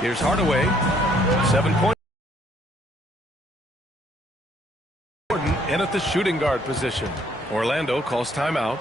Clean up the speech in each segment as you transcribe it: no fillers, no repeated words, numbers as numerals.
Here's Hardaway. 7 points. Jordan in at the shooting guard position. Orlando calls timeout.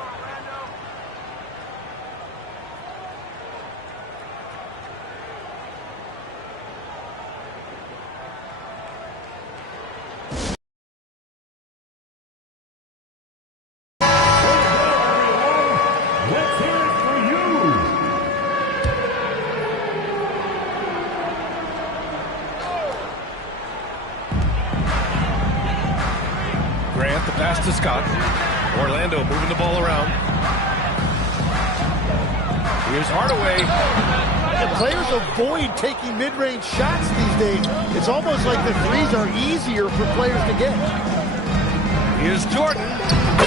Grant, the pass to Scott. Orlando moving the ball around. Here's Hardaway. And players avoid taking mid-range shots these days. It's almost like the threes are easier for players to get. Here's Jordan.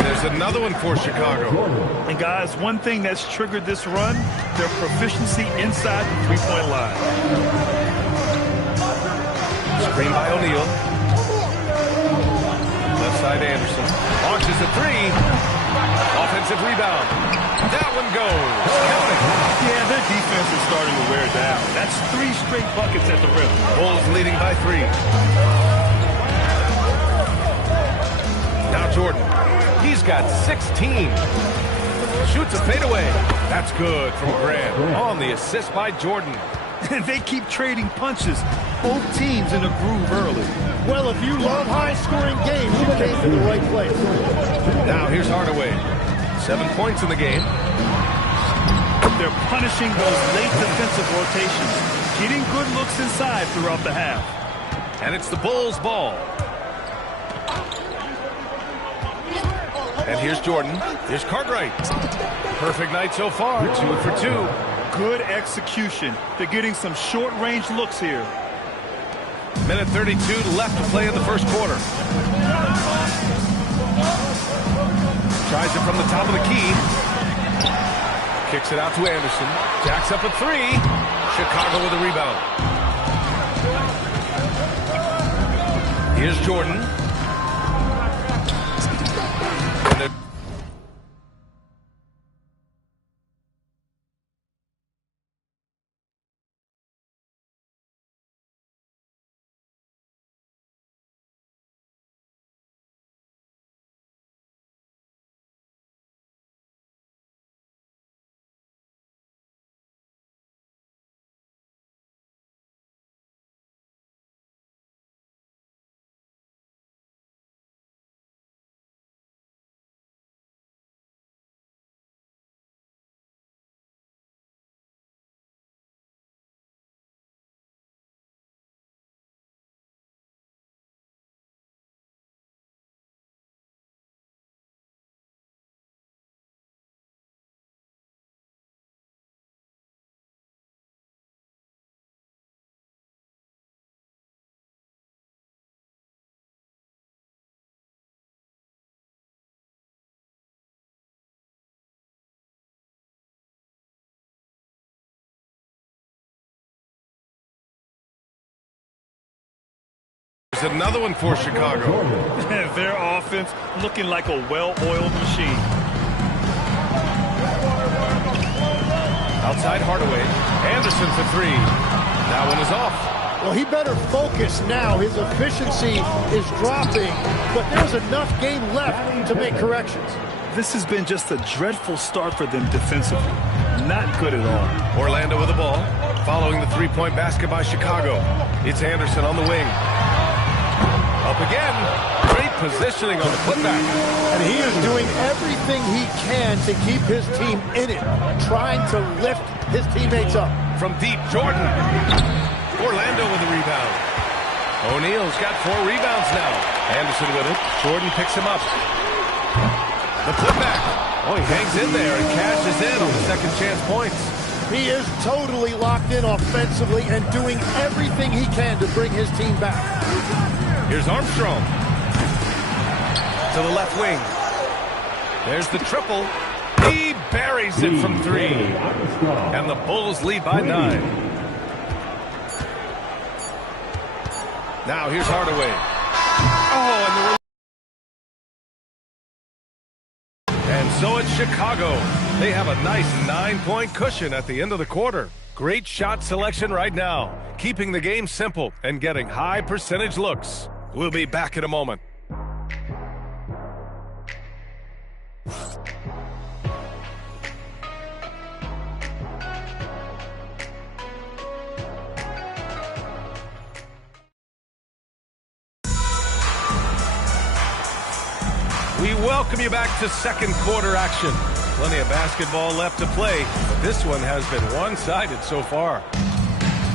There's another one for Chicago. And guys, one thing that's triggered this run, their proficiency inside the three-point line. Screen by O'Neal. Left side Anderson. Launches a three. Offensive rebound. That one goes. Counting. Yeah, their defense is starting to wear down. That's 3 straight buckets at the rim. Bulls leading by 3. Now Jordan. He's got 16. Shoots a fadeaway. That's good from Grant. On the assist by Jordan. And they keep trading punches. Both teams in a groove early. Well, if you love high-scoring games, you came to the right place. Now here's Hardaway. 7 points in the game. They're punishing those late defensive rotations, getting good looks inside throughout the half. And it's the Bulls' ball. And here's Jordan. Here's Cartwright. Perfect night so far. 2 for 2. Good execution. They're getting some short-range looks here. Minute 32 left to play in the first quarter. Tries it from the top of the key. Kicks it out to Anderson. Jacks up a 3. Chicago with a rebound. Here's Jordan. There's another one for Chicago. Their offense looking like a well-oiled machine. Outside Hardaway. Anderson for 3. That one is off. Well, he better focus now. His efficiency is dropping, but there's enough game left to make corrections. This has been just a dreadful start for them defensively. Not good at all. Orlando with the ball. Following the three-point basket by Chicago. It's Anderson on the wing. Up again. Great positioning on the putback. And he is doing everything he can to keep his team in it, trying to lift his teammates up. From deep, Jordan. Orlando with the rebound. O'Neal's got 4 rebounds now. Anderson with it. Jordan picks him up. The putback. Oh, he hangs in there and cashes in on the second chance points. He is totally locked in offensively and doing everything he can to bring his team back. Here's Armstrong. To the left wing. There's the triple. He buries it from 3. And the Bulls lead by 9. Now here's Hardaway. Oh, and so it's Chicago. They have a nice 9-point cushion at the end of the quarter. Great shot selection right now, keeping the game simple and getting high percentage looks. We'll be back in a moment. We welcome you back to second quarter action. Plenty of basketball left to play, but this one has been one-sided so far.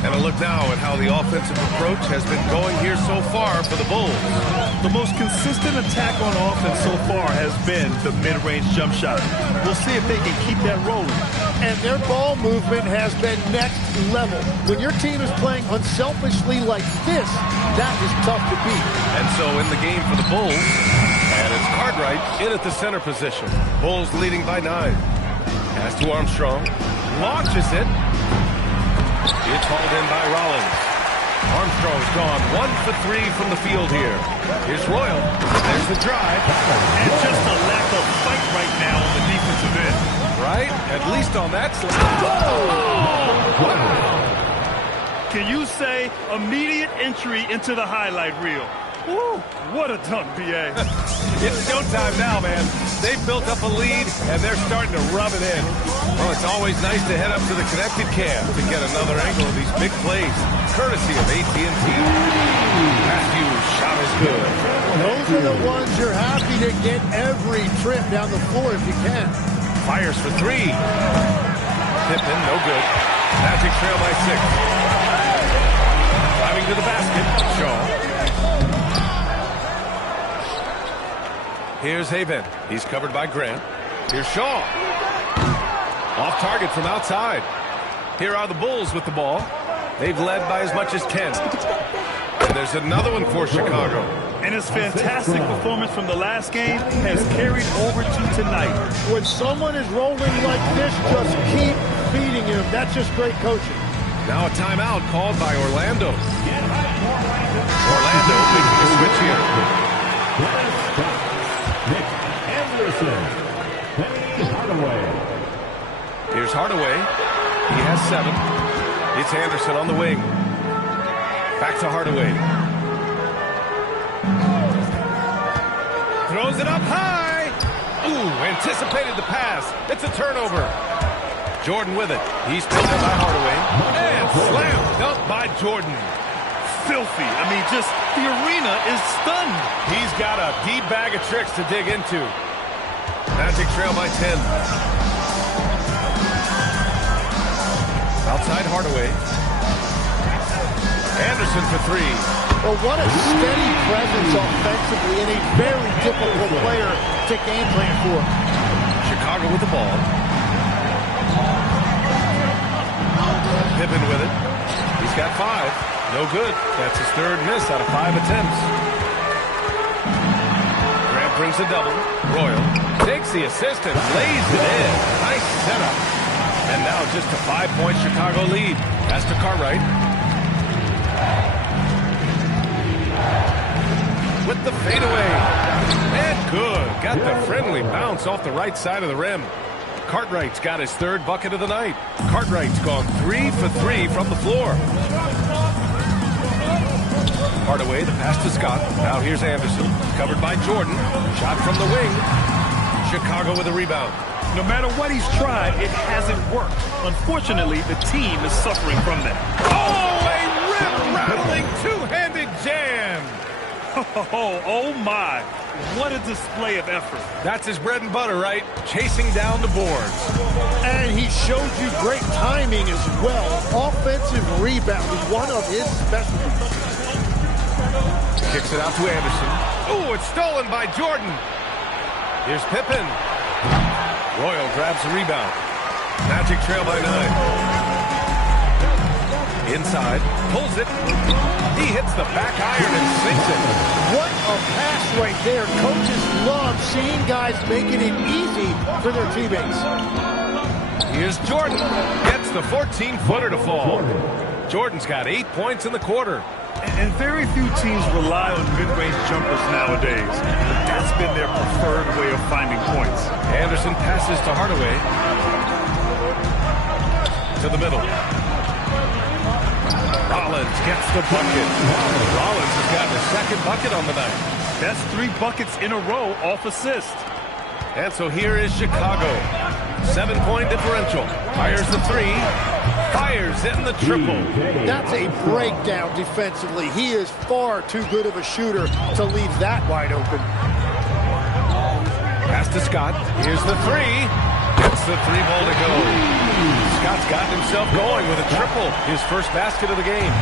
And a look now at how the offensive approach has been going here so far for the Bulls. The most consistent attack on offense so far has been the mid-range jump shot. We'll see if they can keep that rolling. And their ball movement has been next level. When your team is playing unselfishly like this, that is tough to beat. And so in the game for the Bulls, and it's Cartwright in at the center position. Bulls leading by 9. Pass to Armstrong. Launches it. It's hauled in by Rollins. Armstrong's gone 1 for 3 from the field here. Here's Royal. There's the drive. And just a lack of fight right now on the defensive end. Right? At least on that slide. Oh! Wow. Can you say immediate entry into the highlight reel? Woo, what a dunk, B.A. It's showtime now, man. They've built up a lead, and they're starting to rub it in. Well, it's always nice to head up to the connected cam to get another angle of these big plays, courtesy of AT&T. Matthews' shot is good. Those are the ones you're happy to get every trip down the floor if you can. Fires for 3. Pippen, no good. Magic trail by 6. Driving to the basket, Shaw. Here's Haven. He's covered by Grant. Here's Shaw. Off target from outside. Here are the Bulls with the ball. They've led by as much as 10. And there's another one for Chicago. And his fantastic performance from the last game has carried over to tonight. When someone is rolling like this, just keep feeding him. That's just great coaching. Now a timeout called by Orlando. Orlando making a switch here. Here's Hardaway. He has 7. It's Anderson on the wing. Back to Hardaway. Throws it up high. Ooh, anticipated the pass. It's a turnover. Jordan with it. He's picked up by Hardaway. And slam dunk by Jordan. Filthy. I mean, just the arena is stunned. He's got a deep bag of tricks to dig into. Magic trail by 10. Outside Hardaway. Anderson for 3. Well, what a steady presence offensively and a very difficult player to game plan for. Chicago with the ball. Pippen with it. He's got 5. No good. That's his 3rd miss out of 5 attempts. Grant brings a double. Royal takes the assist and lays it in. Nice setup. And now just a 5-point Chicago lead. Pass to Cartwright. With the fadeaway. And good. Got the friendly bounce off the right side of the rim. Cartwright's got his 3rd bucket of the night. Cartwright's gone 3 for 3 from the floor. Hardaway, the pass to Scott. Now here's Anderson. Covered by Jordan. Shot from the wing. Chicago with a rebound. No matter what he's tried, it hasn't worked. Unfortunately, the team is suffering from that. Oh, a rim-rattling two-handed jam. Oh, my. What a display of effort. That's his bread and butter, right? Chasing down the boards. And he showed you great timing as well. Offensive rebound is one of his specialties. Kicks it out to Anderson. Ooh, it's stolen by Jordan. Here's Pippen. Royal grabs the rebound. Magic trail by 9. Inside. Pulls it. He hits the back iron and sinks it. What a pass right there. Coaches love seeing guys making it easy for their teammates. Here's Jordan. Gets the 14-footer to fall. Jordan's got 8 points in the quarter. And very few teams rely on mid-range jumpers nowadays. That's been their preferred way of finding points. Anderson passes to Hardaway. To the middle. Rollins gets the bucket. Rollins has gotten a second bucket on the night. That's 3 buckets in a row off assist. And so here is Chicago. 7-point differential. Fires the 3. Fires in the triple. That's a breakdown defensively. He is far too good of a shooter to leave that wide open. Pass to Scott. Here's the 3. Gets the 3-ball to go. Scott's gotten himself going with a triple. His first basket of the game.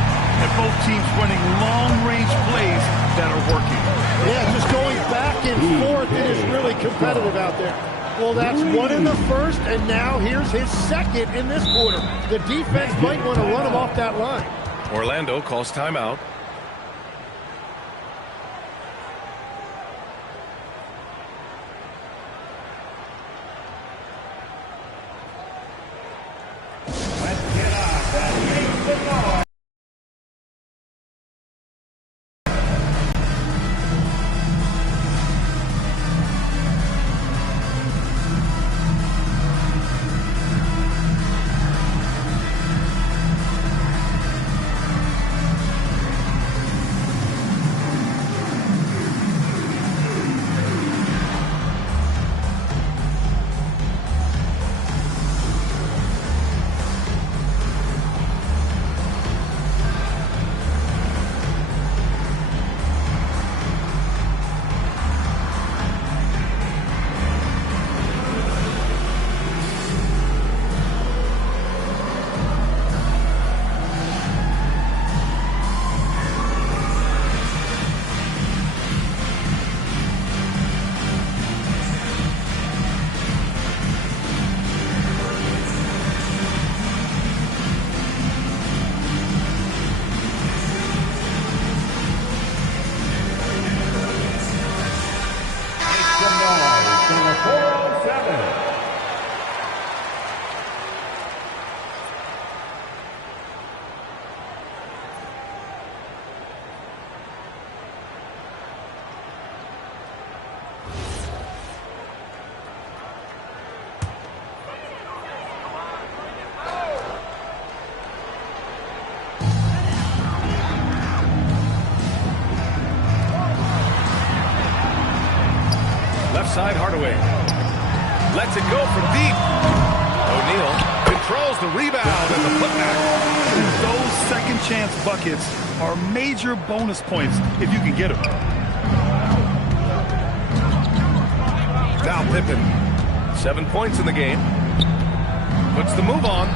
And both teams running long-range plays that are working. Yeah, just going back and forth. It is really competitive out there. Well, that's 1 in the first, and now here's his second in this quarter. The defense might want to run him off that line. Orlando calls timeout. Side Hardaway. Lets it go from deep. O'Neal controls the rebound and the putback. Those second chance buckets are major bonus points if you can get them. Now Pippen. 7 points in the game. Puts the move on.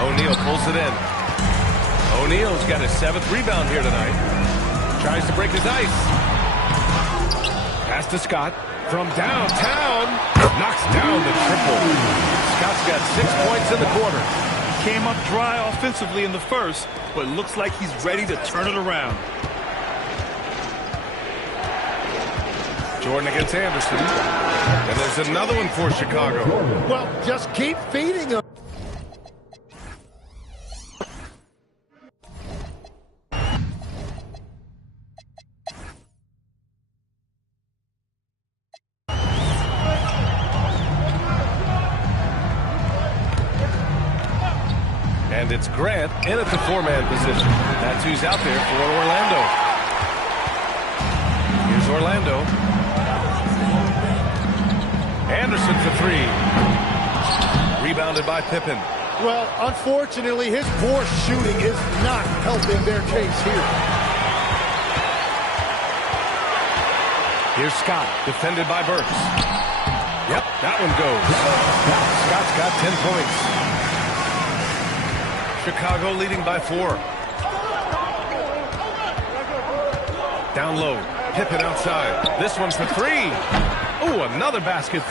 O'Neal pulls it in. O'Neal's got his 7th rebound here tonight. Tries to break his ice. Pass to Scott. From downtown, knocks down the triple. Scott's got 6 points in the quarter. Came up dry offensively in the first, but looks like he's ready to turn it around. Jordan against Anderson. And there's another one for Chicago. Well, just keep feeding him. And it's Grant in at the 4-man position. That's who's out there for Orlando. Here's Orlando. Anderson for 3. Rebounded by Pippen. Well, unfortunately, his poor shooting is not helping their case here. Here's Scott, defended by Burks. Yep, that one goes. Scott's got 10 points. Chicago leading by 4. Down low. Pippen outside. This one's for 3. Oh, another basket.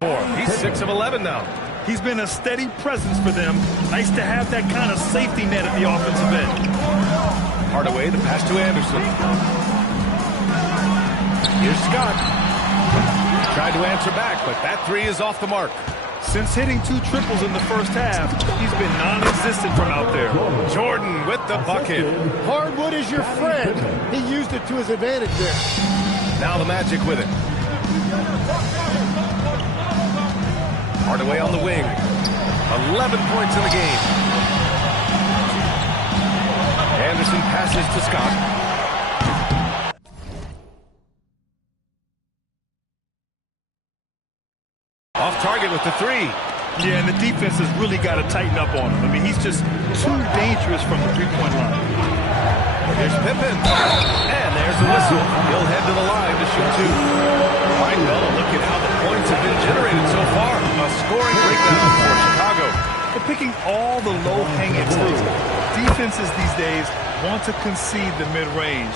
4. He's 6 of 11 now. He's been a steady presence for them. Nice to have that kind of safety net at the offensive end. Hardaway, the pass to Anderson. Here's Scott. Tried to answer back, but that 3 is off the mark. Since hitting 2 triples in the first half, he's been non-existent from out there. Jordan with the bucket. Hardwood is your friend. He used it to his advantage there. Now the Magic with it. Hardaway on the wing. 11 points in the game. Anderson passes to Scott. Off target with the three. Yeah, and the defense has really got to tighten up on him. I mean, he's just too dangerous from the three-point line. Here's Pippen. And there's the whistle. He'll head to the line to shoot two. Right, well, look at how the points have been generated so far. A scoring breakdown for Chicago. They're picking all the low-hanging fruit. Defenses these days want to concede the mid-range,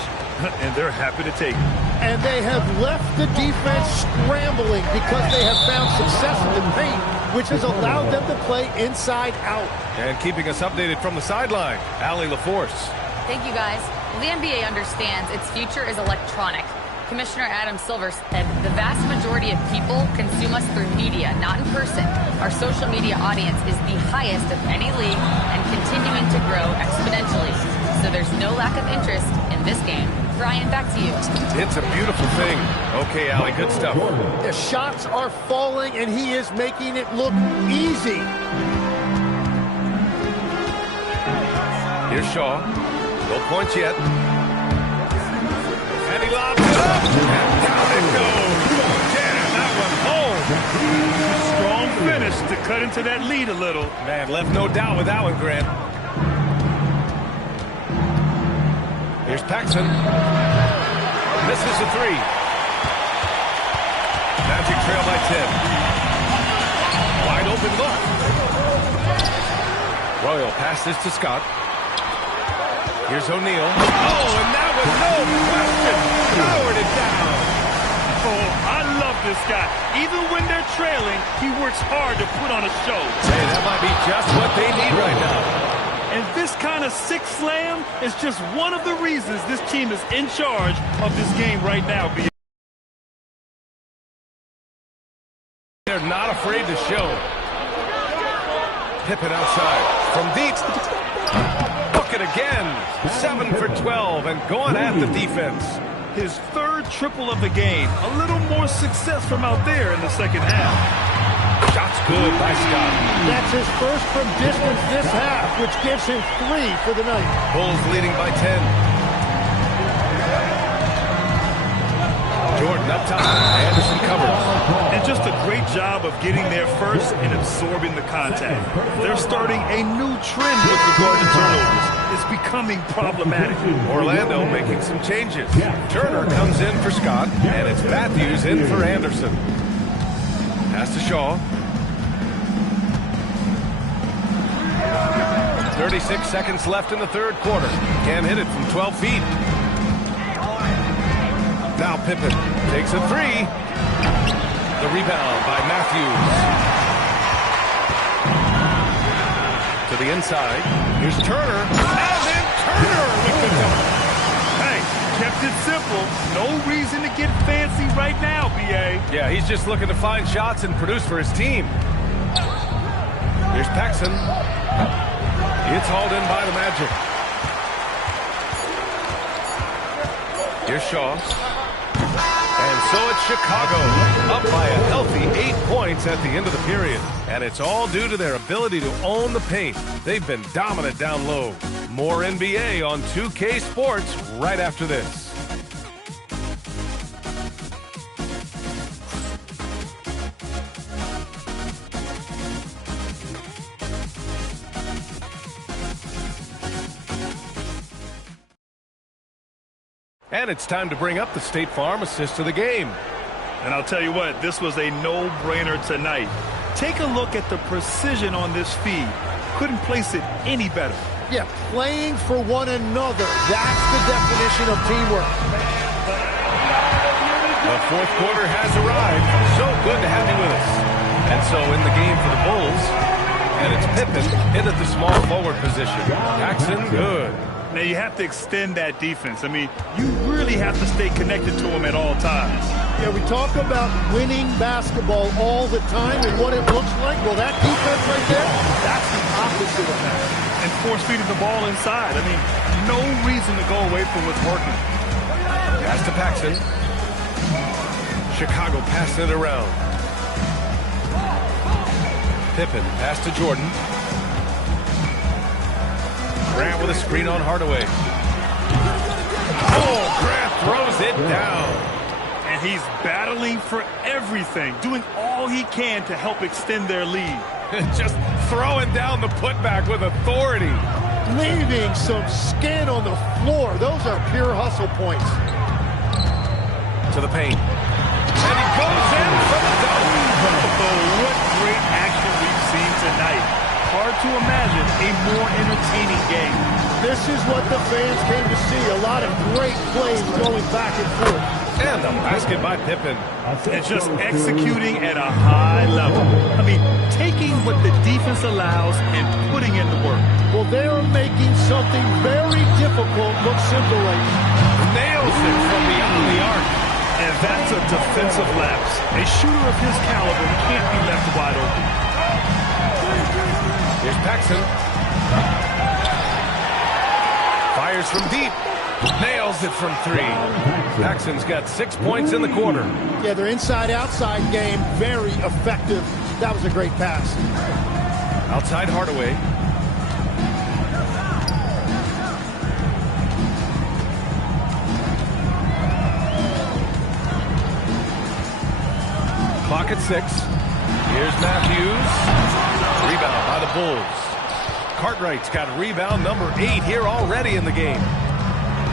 and they're happy to take it. And they have left the defense scrambling because they have found success in the paint, which has allowed them to play inside out. And keeping us updated from the sideline, Allie LaForce. Thank you, guys. Well, the NBA understands its future is electronic. Commissioner Adam Silver said the vast majority of people consume us through media, not in person. Our social media audience is the highest of any league and continuing to grow exponentially. So there's no lack of interest in this game. Brian, back to you. It's a beautiful thing. Okay, Allie, good stuff. The shots are falling, and he is making it look easy. Here's Shaw. No points yet. And he lobs it up. And down it goes. Damn, that one home. Strong finish to cut into that lead a little. Man, left no doubt with that one, Grant. Here's Paxson. Misses a three. Magic trail by 10. Wide open look. Royal passes to Scott. Here's O'Neal. Oh, and that was no question. Powered it down. Oh, I love this guy. Even when they're trailing, he works hard to put on a show. Hey, that might be just what they need right now. And this kind of sick slam is just one of the reasons this team is in charge of this game right now. They're not afraid to show. Pippen outside. From deep. Book it again. 7 for 12 and going at the defense. His third triple of the game. A little more success from out there in the second half. Shot's good by Scott. That's his first from distance this half, which gives him 3 for the night. Bulls leading by 10. Jordan up top. Anderson covers. And just a great job of getting there first and absorbing the contact. They're starting a new trend with regard to turnovers. It's becoming problematic. Orlando making some changes. Turner comes in for Scott, and it's Matthews in for Anderson. Pass to Shaw. 36 seconds left in the third quarter. Can't hit it from 12 feet. Now Pippen takes a three. The rebound by Matthews. To the inside. Here's Turner. And then Turner with the dunk. Hey, kept it simple. No reason to get fancy right now, B.A. Yeah, he's just looking to find shots and produce for his team. Here's Paxson. It's hauled in by the Magic. Here's Shaw. And so it's Chicago, up by a healthy 8 points at the end of the period. And it's all due to their ability to own the paint. They've been dominant down low. More NBA on 2K Sports right after this. And it's time to bring up the State Farm assist of the game. And I'll tell you what, this was a no-brainer tonight. Take a look at the precision on this feed. Couldn't place it any better. Yeah, playing for one another. That's the definition of teamwork. The fourth quarter has arrived. So good to have you with us. And so in the game for the Bulls, and it's Pippen in at the small forward position. Paxson, good. Now, you have to extend that defense. I mean, you really have to stay connected to him at all times. Yeah, we talk about winning basketball all the time and what it looks like. Well, that defense right there, that's the opposite of that. And force-feeding the ball inside. I mean, no reason to go away from what's working. Pass to Paxson. Chicago passing it around. Pippen, pass to Jordan. Grant with a screen on Hardaway. Oh, Grant throws it down. And he's battling for everything, doing all he can to help extend their lead. Just throwing down the putback with authority. Leaving some skin on the floor. Those are pure hustle points. To the paint. And he goes in for the dunk. Oh, what great action we've seen tonight. Hard to imagine a more entertaining game. This is what the fans came to see. A lot of great plays going back and forth. And the basket by Pippen. And just executing at a high level. I mean, taking what the defense allows and putting in the work. Well, they are making something very difficult look simple right now. Nails it from beyond the arc. And that's a defensive lapse. A shooter of his caliber can't be left wide open. Here's Paxson. Fires from deep. Nails it from three. Paxson's got 6 points in the quarter. Yeah, their inside-outside game, very effective. That was a great pass. Outside Hardaway. Clock at 6. Here's Matthews. Rebound by the Bulls. Cartwright's got rebound number 8 here already in the game.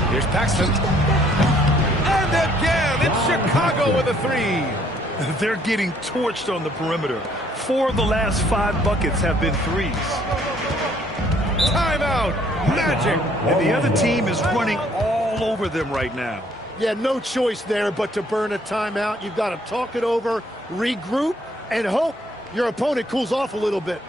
Here's Paxson. And again, it's Chicago with a 3. They're getting torched on the perimeter. 4 of the last 5 buckets have been threes. Timeout. Magic. And the other team is running all over them right now. Yeah, no choice there but to burn a timeout. You've got to talk it over, regroup, and hope your opponent cools off a little bit.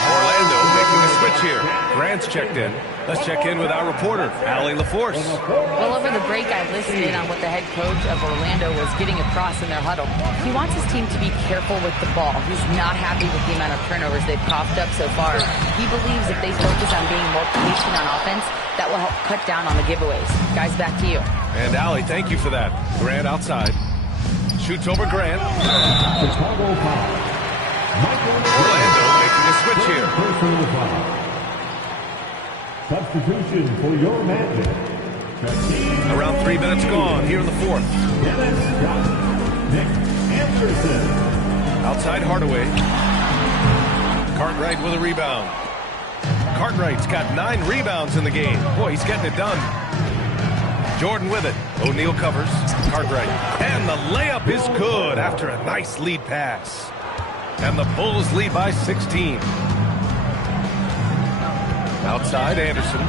Orlando making a switch here. Grant's checked in. Let's check in with our reporter, Allie LaForce. Well, over the break, I listened in on what the head coach of Orlando was getting across in their huddle. He wants his team to be careful with the ball. He's not happy with the amount of turnovers they've coughed up so far. He believes if they focus on being more patient on offense, that will help cut down on the giveaways. Guys, back to you. And Allie, thank you for that. Grant outside. Shoots over Grant. Orlando making a switch here. Substitution for your Magic. Around 3 minutes gone here in the fourth. Nick Anderson. Outside Hardaway. Cartwright with a rebound. Cartwright's got 9 rebounds in the game. Boy, he's getting it done. Jordan with it. O'Neal covers. Cartwright. And the layup is good after a nice lead pass. And the Bulls lead by 16. Outside, Anderson.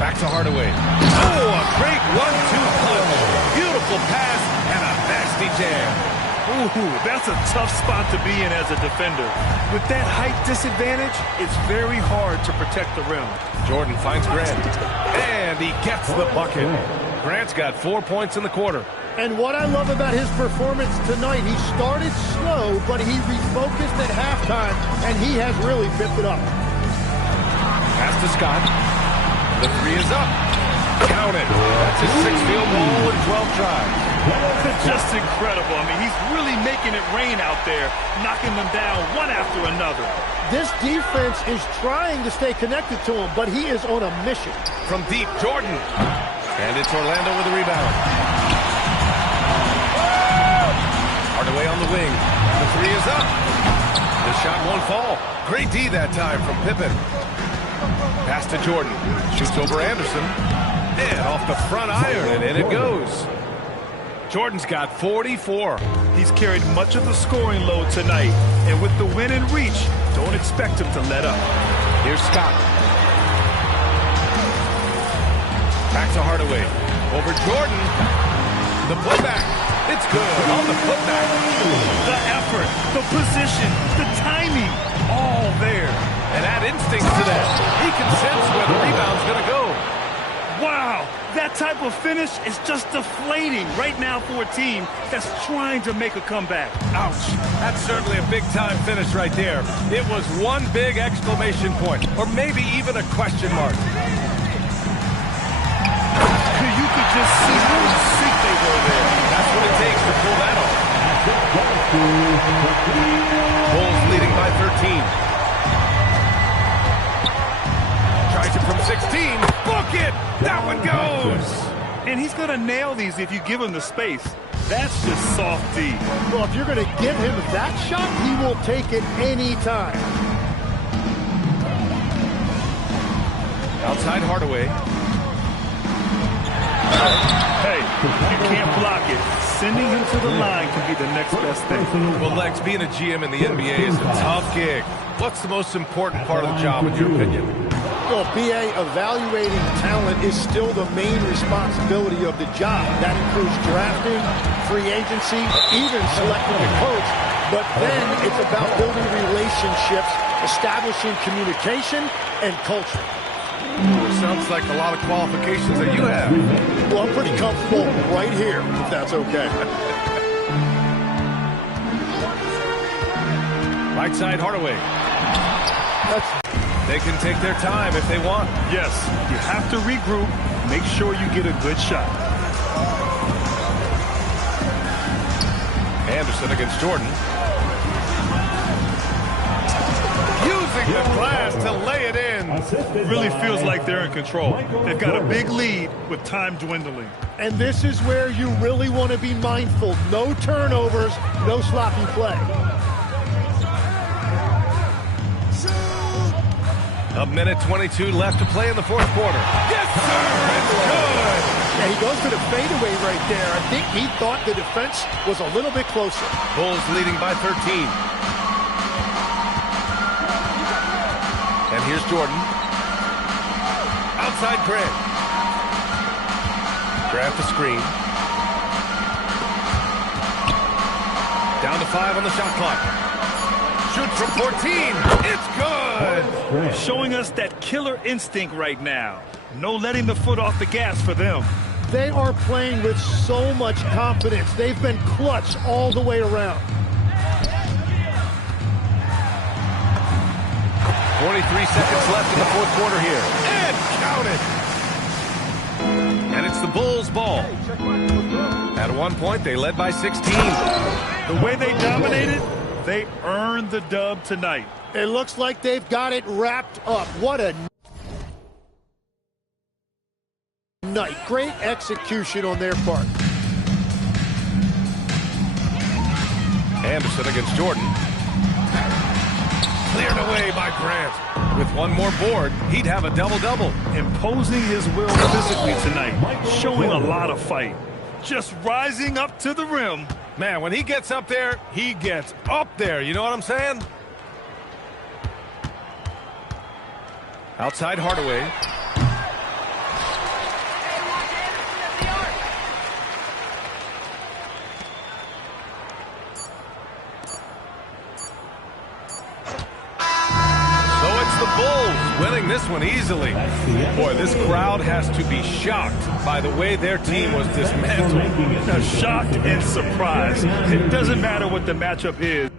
Back to Hardaway. Oh, a great 1-2 punch. Beautiful pass and a nasty jam. Ooh, that's a tough spot to be in as a defender. With that height disadvantage, it's very hard to protect the rim. Jordan finds Grant. And he gets the bucket. Grant's got 4 points in the quarter. And what I love about his performance tonight, he started slow, but he refocused at halftime, and he has really picked it up. Pass to Scott. The 3 is up. Count it. That's his 6th field goal in 12 tries. Just incredible. I mean, he's really making it rain out there, knocking them down one after another. This defense is trying to stay connected to him, but he is on a mission. From deep, Jordan. And it's Orlando with the rebound. Hardaway on the wing. The 3 is up. The shot won't fall. Great D that time from Pippen. Pass to Jordan. Shoots over Anderson. And off the front iron, and in it goes. Jordan's got 44. He's carried much of the scoring load tonight. And with the win in reach, don't expect him to let up. Here's Scott. Back to Hardaway. Over Jordan. The putback. It's good on the putback. The effort, the position, the timing, all there. And add instincts to that. He can sense where the rebound's going to go. Wow, that type of finish is just deflating right now for a team that's trying to make a comeback. Ouch. That's certainly a big-time finish right there. It was one big exclamation point, or maybe even a question mark. You could just see how sick they were there. That's what it takes to pull that off. Bulls leading by 13. Tries it from 16. Book it! That one goes! And he's going to nail these if you give him the space. That's just soft D. Well, if you're going to give him that shot, he will take it anytime. Outside Hardaway. Hey, you can't block it. Sending him to the line can be the next best thing. Well, Lex, being a GM in the NBA is a tough gig. What's the most important part of the job, in your opinion? Well, BA, evaluating talent is still the main responsibility of the job. That includes drafting, free agency, even selecting a coach. But then it's about building relationships, establishing communication, and culture. Sounds like a lot of qualifications that you have. Well, I'm pretty comfortable right here, if that's okay. Right side Hardaway. They can take their time if they want. Yes, you have to regroup. Make sure you get a good shot. Anderson against Jordan. Using the glass to lay it in. Really feels like they're in control. They've got a big lead with time dwindling. And this is where you really want to be mindful. No turnovers, no sloppy play. A minute 22 left to play in the fourth quarter. Yes, sir! It's good! Yeah, he goes to the fadeaway right there. I think he thought the defense was a little bit closer. Bulls leading by 13. And here's Jordan. Outside Craig. Grab the screen. Down to 5 on the shot clock. Shoots from 14. It's good! Showing us that killer instinct right now. No letting the foot off the gas for them. They are playing with so much confidence. They've been clutch all the way around. 23 seconds left in the fourth quarter here. And count it! And it's the Bulls' ball. At one point, they led by 16. The way they dominated, they earned the dub tonight. It looks like they've got it wrapped up. What a night. Great execution on their part. Anderson against Jordan. Cleared away by Grant. With one more board, he'd have a double-double. Imposing his will physically tonight. Showing a lot of fight. Just rising up to the rim. Man, when he gets up there, he gets up there. You know what I'm saying? Outside Hardaway. So it's the Bulls winning this one easily. Boy, this crowd has to be shocked by the way their team was dismantled. Shocked and surprised. It doesn't matter what the matchup is.